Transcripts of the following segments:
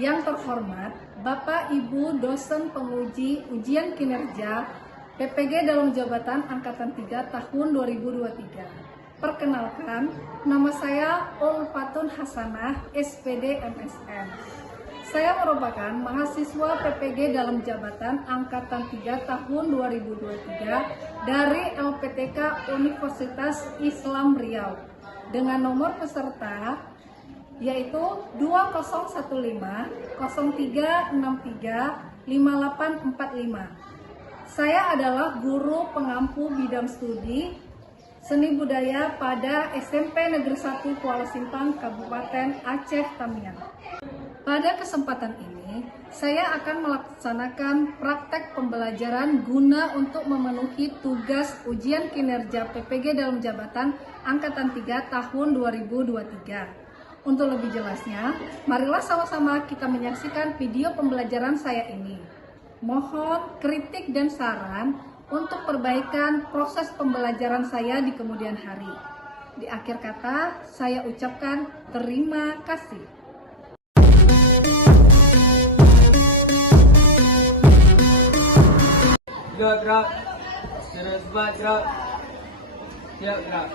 Yang terhormat Bapak Ibu dosen penguji ujian kinerja PPG dalam jabatan Angkatan 3 tahun 2023. Perkenalkan, nama saya Ulfatun Hasanah, SPD MSN. Saya merupakan mahasiswa PPG dalam jabatan Angkatan 3 tahun 2023 dari LPTK Universitas Islam Riau dengan nomor peserta yaitu 2015 0363 5845. Saya adalah guru pengampu bidang studi seni budaya pada SMP Negeri 1 Kuala Simpang, Kabupaten Aceh Tamiang. Pada kesempatan ini, saya akan melaksanakan praktek pembelajaran guna untuk memenuhi tugas ujian kinerja PPG dalam jabatan Angkatan 3 tahun 2023. Untuk lebih jelasnya, marilah sama-sama kita menyaksikan video pembelajaran saya ini. Mohon kritik dan saran untuk perbaikan proses pembelajaran saya di kemudian hari. Di akhir kata, saya ucapkan terima kasih. Gerak, terus gerak, gerak.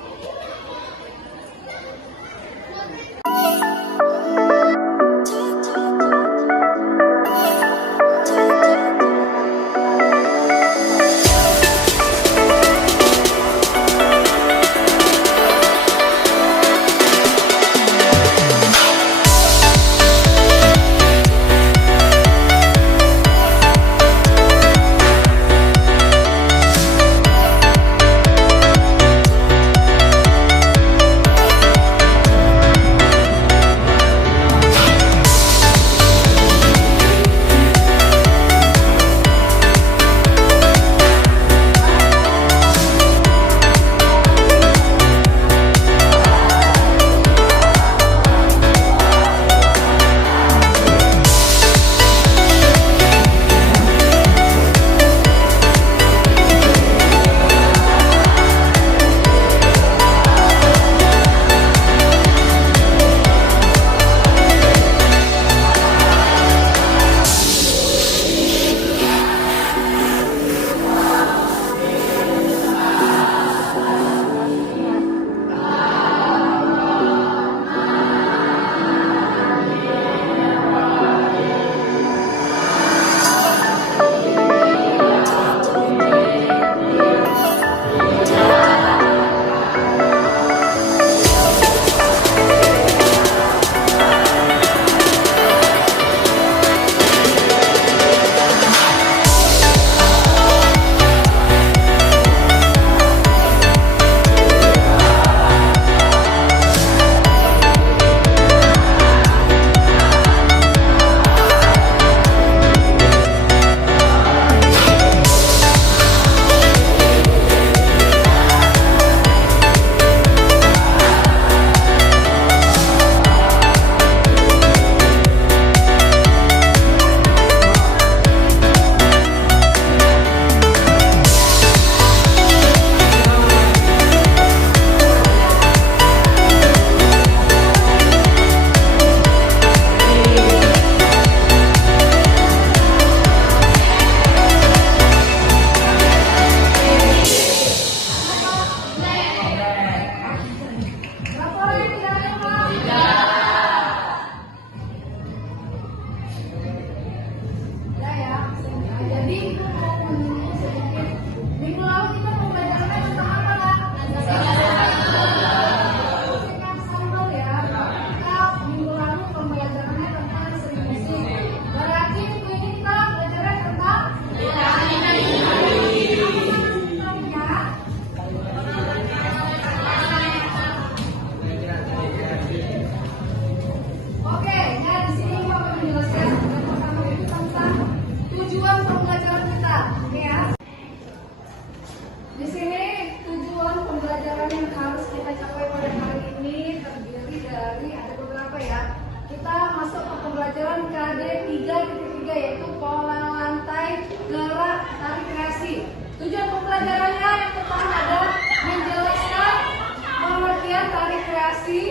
pembelajaran KD 3.3 yaitu pola lantai gerak tarik kreasi. Tujuan pembelajarannya yang pertama adalah menjelaskan pengertian tarik kreasi.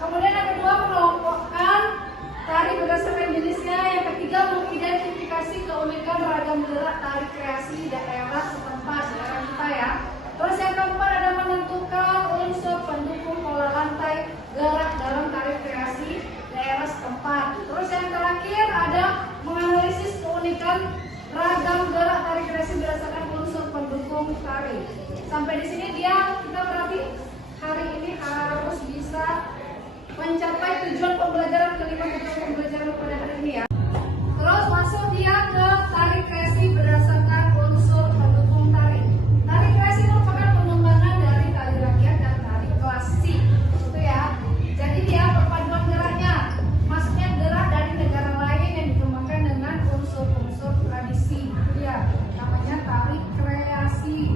Kemudian yang kedua, mengelompokkan tarik berdasarkan jenisnya. Yang ketiga, mengidentifikasi keunikan ragam gerak tari kreasi daerah setempat, daerah kita ya. Terus yang keempat ada menentukan unsur pendukung pola lantai gerak dalam tari kreasi daerah setempat. Terus yang terakhir ada menganalisis keunikan ragam gerak tari kreasi berdasarkan unsur pendukung tari. Sampai di sini kita berarti hari ini harus bisa mencapai tujuan pembelajaran kelima pembelajaran pada hari ini ya. Terus masuk dia ke tari kreasi berdasarkan unsur pendukung tari. Tari kreasi merupakan pengembangan dari tari rakyat dan tari klasik, gitu ya. Jadi dia perpaduan geraknya, maksudnya gerak dari negara lain yang dikembangkan dengan unsur-unsur tradisi, itu dia namanya tari kreasi.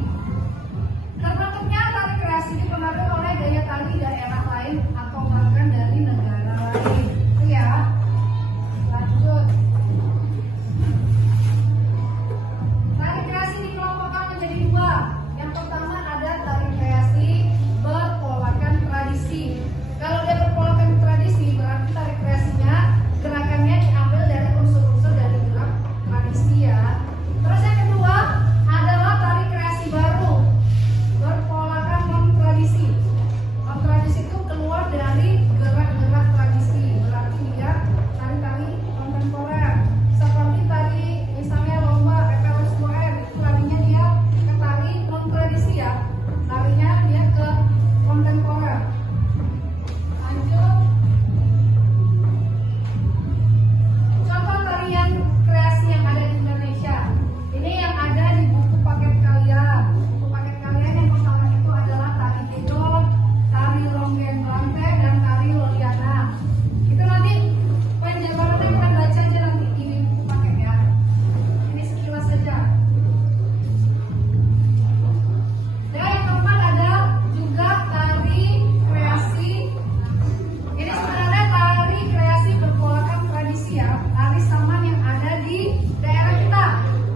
Terbentuknya tari kreasi dipengaruhi oleh gaya tari daerah lain atau bahkan dari negara lain, itu ya. Lanjut. Tari kreasi dikelompokkan menjadi dua. Yang pertama ada tari kreasi berpolakan tradisi. Kalau dia berpolakan tradisi berarti tari kreasinya gerakannya diambil dari unsur-unsur dari gerak tradisi ya. Terus yang kedua adalah tari kreasi baru berpolakan non tradisi. Non tradisi itu keluar dari gerak-gerak tradisi, berarti dia tari-tari kontemporer. Seperti tari misalnya lomba PPLS 2M itu larinya dia ke tari non tradisi ya, larinya dia ke kontemporer. Lanjut. Contoh tarian kreasi yang ada di Indonesia. Ini yang ada di buku paket kalian. Buku paket kalian yang pertama itu adalah tari gedong, tari ronggeng Belante, dan tari loliana. Itu nanti penjabarannya kita baca aja nanti di buku paket ya. Ini sekilas saja. Dan yang keempat ada juga tari kreasi. Ini sebenarnya tari kreasi berpolakan tradisi ya, tari saman yang ada di daerah kita,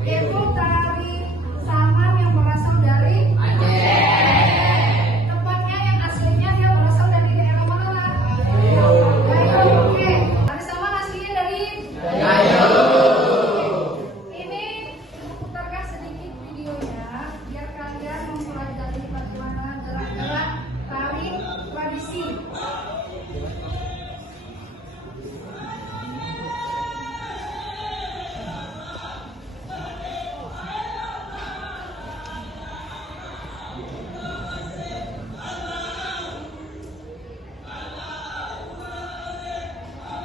yaitu tari saman yang berasal dari tempatnya yang aslinya dia berasal dari daerah mana? Gayo. Oke. Tari saman aslinya dari Gayo. Ini putarkan sedikit videonya biar kalian mempelajari bagaimana gerak-gerak tari tradisi.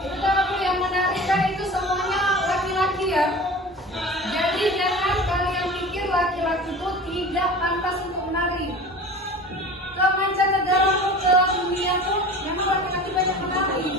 Itu kalau yang menarikan itu semuanya laki-laki ya. Jadi jangan kalian pikir laki-laki itu tidak pantas untuk menari. Ke mancanegara pun ke dunia pun memang laki-laki banyak menari.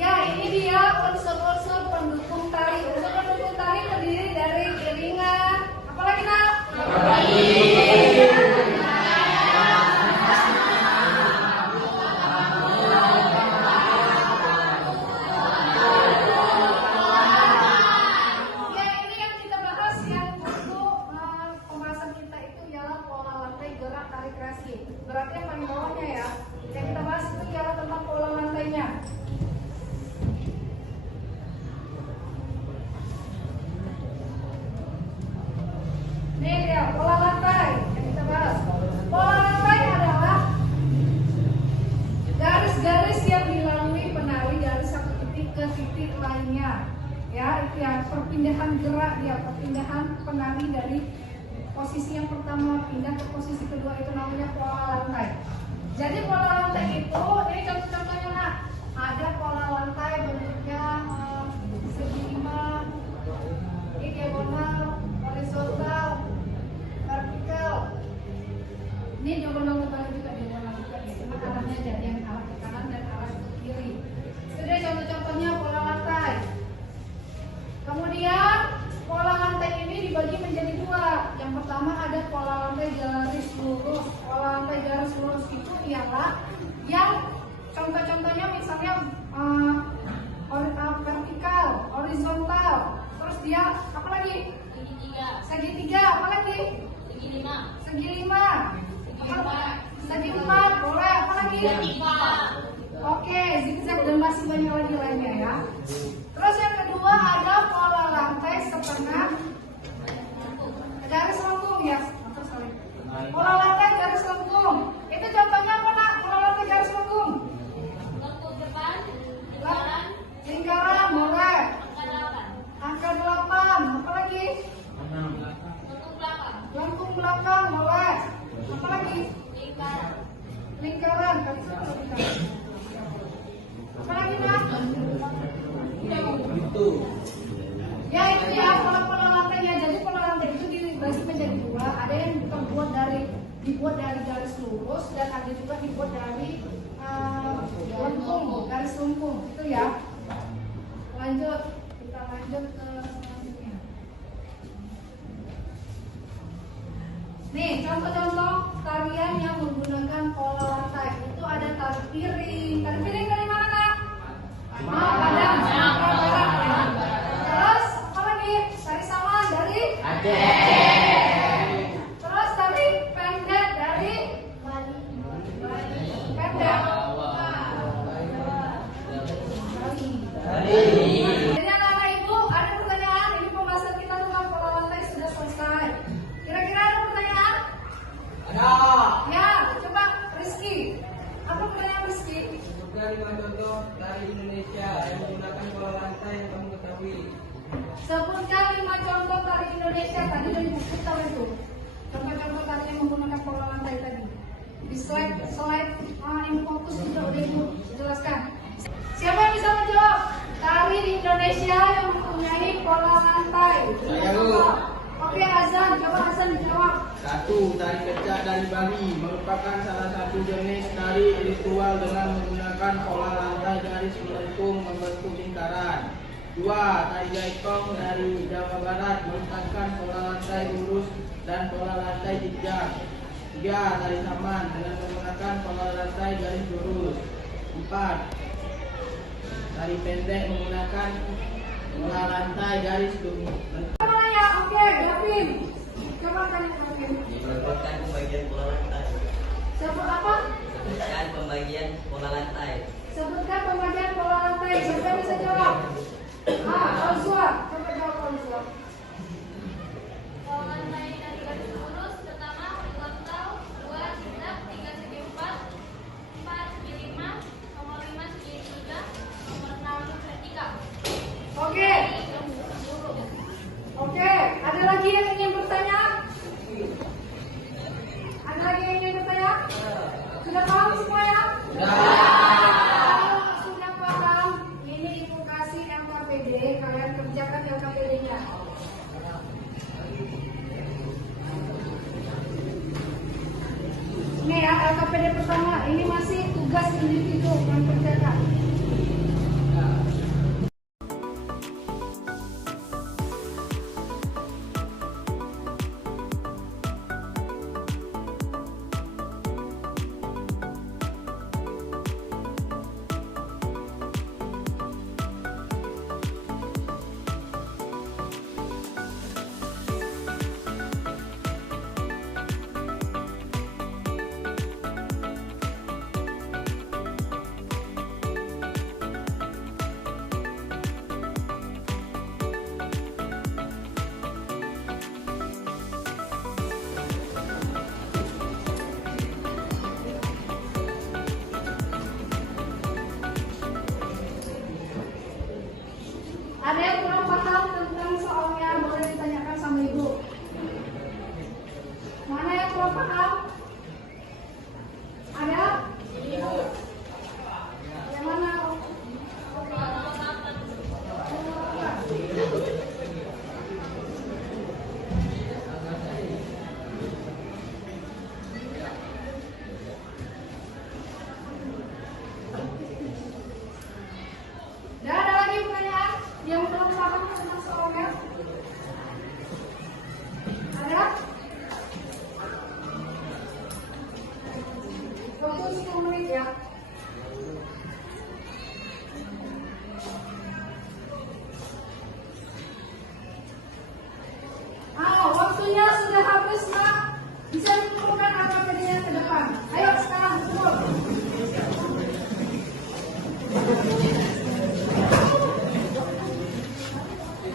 Ya, ini dia unsur-unsur pendukung tari. Unsur pendukung tari terdiri dari iringan. Apalagi nak? Ya, ini yang kita bahas yang untuk pembahasan kita itu ialah pola lantai gerak tari kreasi. Berarti yang paling bawahnya ya. Yang kita bahas itu ialah tentang pola lantainya. Ini dia pola lantai yang kita bahas. Pola lantai adalah garis-garis yang dilalui penari dari satu titik ke titik lainnya. Ya, itu ya perpindahan gerak dia, perpindahan penari dari posisi yang pertama pindah ke posisi kedua itu namanya pola lantai. Jadi pola lantai itu ini contoh-contohnya nak. Ada pola lantai bentuknya segi lima, diagonal, horizontal, vertikal. Ini diagonal kebalik juga, diagonal juga. Cuma arahnya jadi yang arah ke kanan dan arah ke kiri. Itu dia contoh-contohnya pola dibagi menjadi dua. Yang pertama ada pola lantai garis lurus. Pola lantai garis lurus itu ialah yang contoh-contohnya misalnya vertikal, horizontal, terus dia apa lagi? Segitiga, apa lagi? Segi lima, segi empat, boleh apa lagi? Oke, zigzag dan masih banyak lagi lainnya ya. Terus yang kedua ada pola lantai setengah garis lengkung ya. Pola lantai garis lengkung. Itu contohnya apa nak? Pola lantai garis lengkung. Lingkaran boleh. Angka 8. Apa lagi? Lengkung belakang boleh. Apa lagi? Lingkaran. Apa lagi nak? Ya itu ya pola-pola lantainya. Jadi pola lantai itu dibagi menjadi dua. Ada yang dibuat dari garis lurus dan ada juga dibuat dari lengkung, garis lengkung. Itu ya. Lanjut, kita lanjut ke selanjutnya. Nih, contoh-contoh tarian yang menggunakan pola lantai. Itu ada tari piring. Tari piring dari mana nak? Padang, Sumatera Barat ya. Terus apa lagi? Tari saman dari Aceh. Terus tari pendek dari Bali. Pendek. Jadi anak-anak ibu, ada pertanyaan? Ini pembahasan kita tentang pola lantai sudah selesai. Kira-kira ada pertanyaan? Ada. Ya, coba Rizky. Apa pertanyaan Rizky? Sebutkan 5 contoh tari Indonesia yang menggunakan pola lantai yang kamu ketahui. Sebutkan 5 contoh tari Indonesia. Tadi dari buku tahu itu. Contoh-contoh tari yang menggunakan pola lantai tadi. Di slide yang fokus juga udah ibu jelaskan. Siapa yang bisa menjawab? Tari di Indonesia yang mempunyai pola lantai. Saya dulu. Oke, Azan. Coba Azan dijawab. 1. Tari kecak dari Bali merupakan salah satu jenis tari ritual dengan menggunakan pola lantai garis melengkung membentuk lingkaran. 2. Tari jaipong dari Jawa Barat merupakan pola lantai lurus dan pola lantai zigzag. 3. Tari saman dengan menggunakan pola lantai garis lurus. 4. Tari pendek menggunakan pola lantai garis lurus. Ya, oke, Gavin. Coba tanya Gavin. Sebutkan pembagian pola lantai. Sebut apa? Sebutkan pembagian pola lantai. Sebutkan pembagian pola lantai. Siapa yang bisa jawab? Alzwa. Coba jawab Alzwa. Pola lantai dari garis lurus pertama horizontal, 2 zigzag, 3 segi 4, 4 segi 5, nomor 5 segi 3, nomor 6 vertikal. Oke. Oke, ada lagi yang ingin bertanya? Ada lagi yang ingin bertanya? Sudah paham semua ya? Kalau sudah paham, ini ibu kasih LKPD, kalian kerjakan LKPD-nya. Ini ya LKPD pertama, ini masih tugas individu yang kerjakan.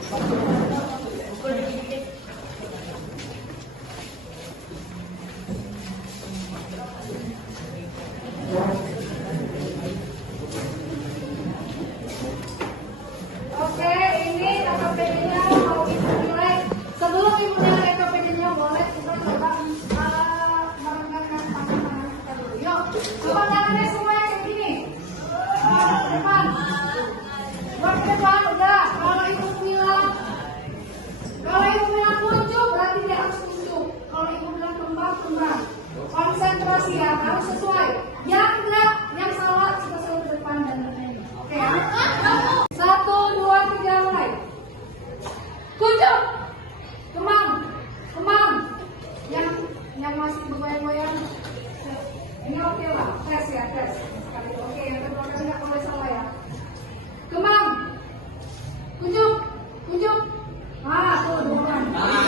Oke, ini LKPD-nya mau ibu nilai. Sebelum ibu nilai LKPD-nya, boleh kita coba merenggankan tangan-tangan kita dulu. Yuk, coba tangannya semua yang begini. Ke depan. Buat ke depan, udah. Kalau ibu bilang kuncup, berarti dia harus kuncup. Kalau ibu bilang kembang. Konsentrasi ya, harus sesuai. Yang enggak, yang salah kita selalu ke depan dan bernyanyi. Oke ya? 1, 2, 3, mulai. Kuncup. Kembang. Yang masih bergoyang-goyang. Ini oke lah, tes ya, tes. Sekali oke, yang kedua kali nggak boleh salah ya. Kembang. Kuncup. Tuh duluan. Kembang.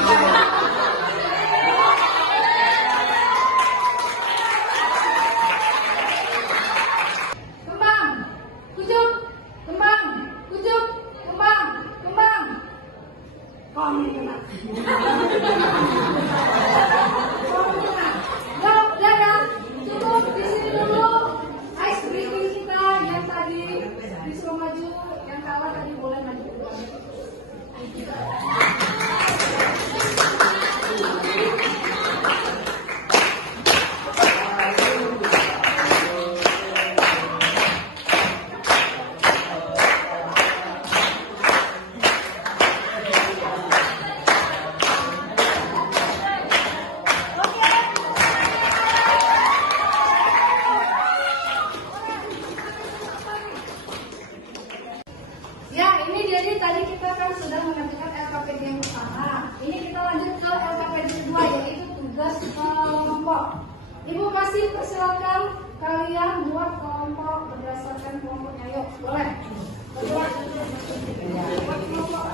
Kuncup. Kamu kena. Udah ya, cukup di sini dulu. Ice breaking kita yang tadi disuruh maju, yang kalah tadi boleh maju duluan. Ya, ini jadi tadi kita kan sudah mengerjakan LKPD yang pertama. Ini kita lanjut ke LKPD kedua, yaitu tugas kelompok. Ibu kasih persilakan kalian buat kelompok berdasarkan kelompoknya. Yuk, boleh. Buat kelompok.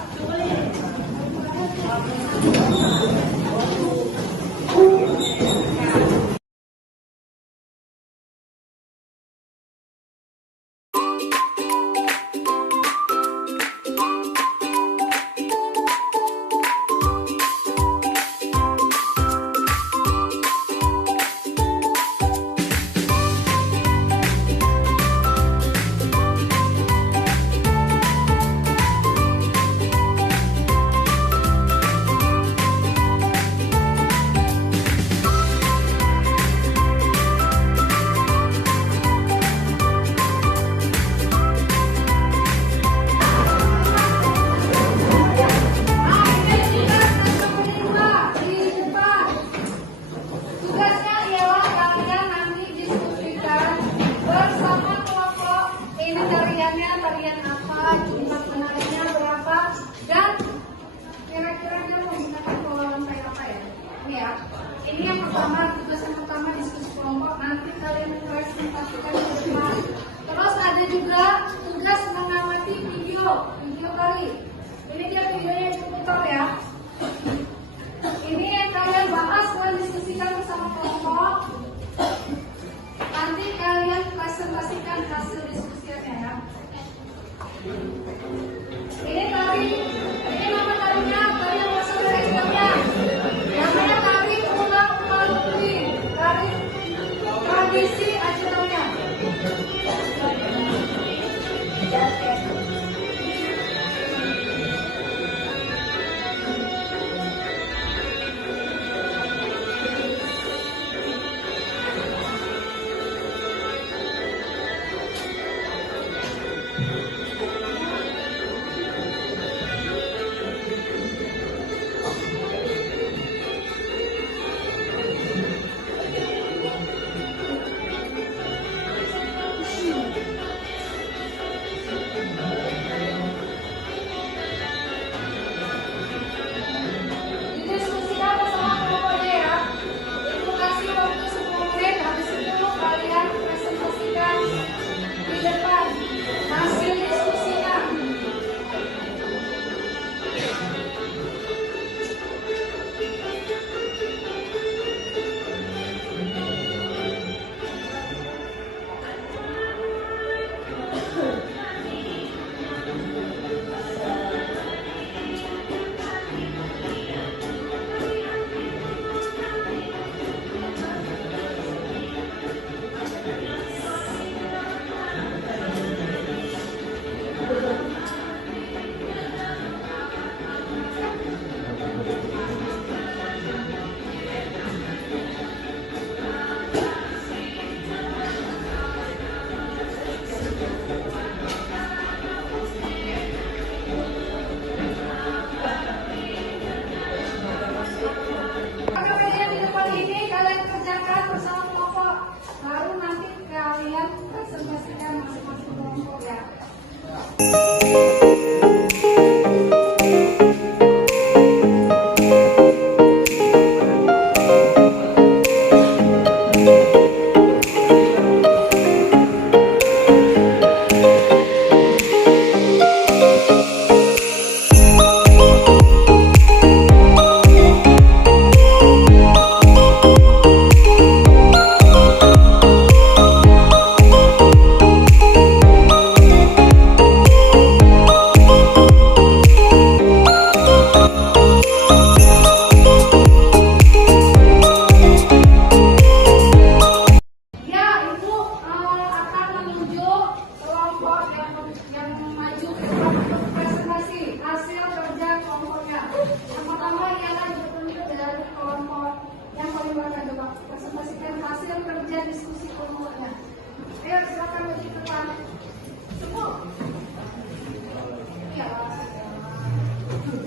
Assalamualaikum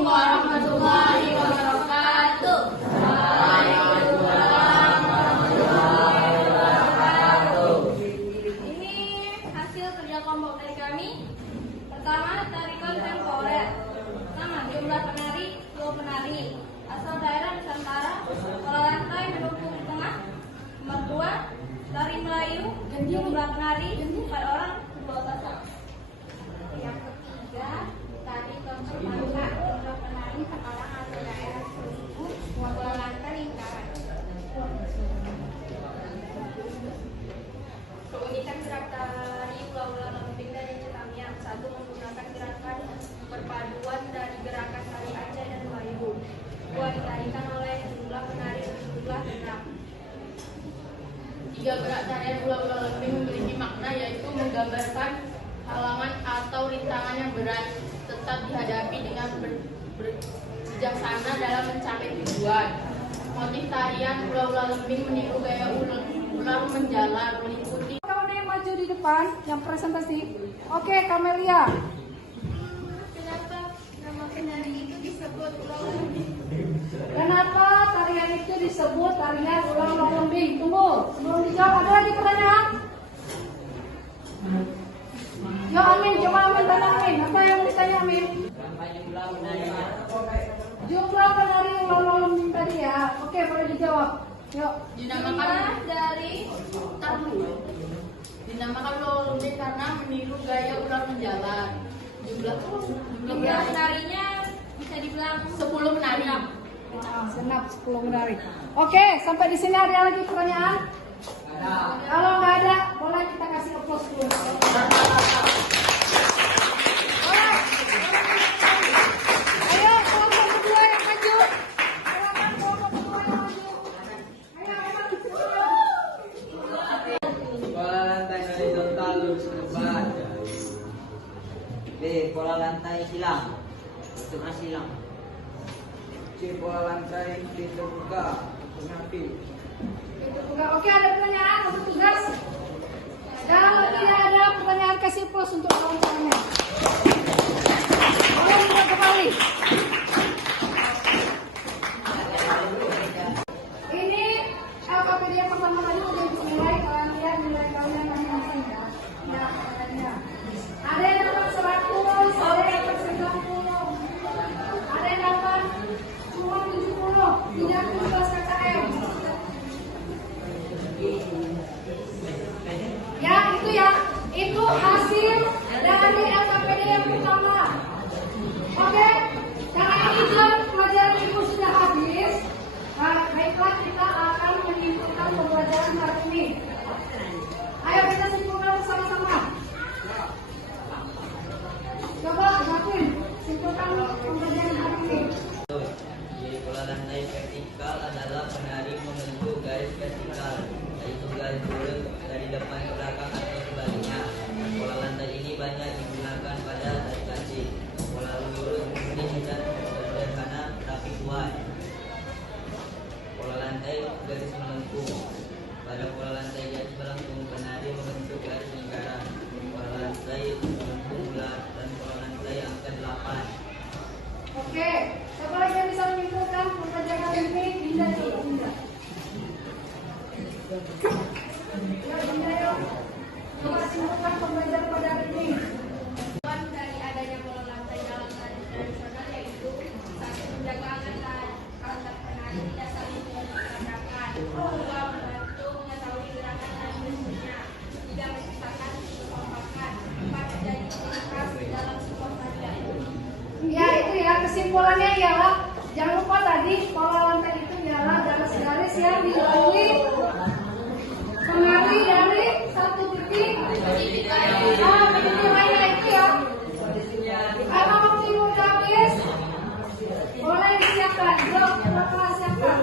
warahmatullahi wabarakatuh. Ini hasil kerja kelompok dari kami. Pertama, tarikan temporer. Pertama, jumlah penari 2 penari. Asal daerah Nusantara, pola lantai menumpuk di tengah. Nomor 2, tari Melayu, jumlah penari 4 orang, 2 pasang. Yang ketiga, tari kelompok Madura, jumlah penari sekarang asal daerah tersebut, pola lantai lingkaran. Keunikan gerak tari ulang-ulang lemping dari Tamiang. 1. Menggunakan gerakan perpaduan dari gerakan tari Aceh dan Melayu. 2. Ditarikan oleh jumlah penari dan jumlah gerak. 3. Gerak tarian ulang-ulang lemping memiliki makna, yaitu menggambarkan halangan atau rintangan yang berat tetap dihadapi dengan bijaksana dalam mencapai tujuan. Motif tarian ulang-ulang lemping meniru gaya ular menjalar mengikuti. Kawan yang maju di depan, yang presentasi. Oke, Kamelia. Kenapa nama penari itu disebut ulang-ulang lemping? Kenapa tarian itu disebut tarian ulang-ulang lembing? Tunggu, sebelum dijawab ada lagi pertanyaan? Yo Amin, coba Amin tanya Amin. Apa yang mau ditanya Amin? Berapa jumlah penarinya? Jumlah penari ulang-ulang lembing tadi ya. Oke, boleh dijawab. Yuk. Dinamakan Dari ulang lemping karena meniru gaya ular menjalar. jumlah penarinya bisa dibilang 10 penari. Senap 10 menari. Oke, sampai di sini ada lagi pertanyaan? Kalau nggak ada, boleh kita kasih applause dulu. Boleh. Ayo, kelompok kedua yang maju. Silakan kelompok kedua yang maju. Ayo. Pola lantai horizontal lurus ke depan. B. Pola lantai silang. Bentuknya silang. C. Pola lantai pintu buka. Bentuknya V. Oke, ada pertanyaan untuk tugas? Kalau tidak ada pertanyaan, kasih plus untuk kawan-kawannya. Boleh kita kembali. Ini LKPD yang pertama tadi udah dinilai, kalian lihat nilai kalian masing-masing ya. Ya, kaliannya. Ada yang dapat 100, ada yang dapat 90, ada yang dapat cuma 70, tidak 17 KKM. Ya, itu hasil dari LKPD yang pertama. Oke, karena ini jam pelajaran ibu sudah habis, baiklah kita akan menyimpulkan pembelajaran hari ini. Ayo kita simpulkan bersama-sama. Coba Gavin, simpulkan pembelajaran hari ini. Jadi pola lantai vertikal adalah penari membentuk garis vertikal, yaitu garis lurus dari depan ke belakang atau sebaliknya. Pola lantai ini banyak digunakan pada tari klasik. Pola lurus ini sederhana tapi kuat. Pola lantai garis melengkung. Pada pola lantai garis melengkung, penari membentuk garis lingkaran. Pola lantai melengkung bulat dan pola lantai angka 8. Oke, siapa lagi yang bisa menyimpulkan pembelajaran ini? Dinda, coba Dinda. Ya, Dinda, yuk. Coba simpulkan pembelajaran pada hari ini. tujuan dari adanya pola lantai dalam tari tradisional yaitu 1. Menjaga karakter penari tidak saling memperkatakan. 2. Membantu mengetahui gerakan dan bentuknya. 3. Menciptakan kekompakan. 4. Menjadi ciri khas dalam sebuah tarian. Ya, itu ya, kesimpulannya ialah jangan lupa tadi pola lantai itu ialah garis-garis yang dilalui penari dari satu titik titik lainnya itu ya. Kalau waktu ibu udah habis, boleh disiapkan. Yuk, kita siapkan.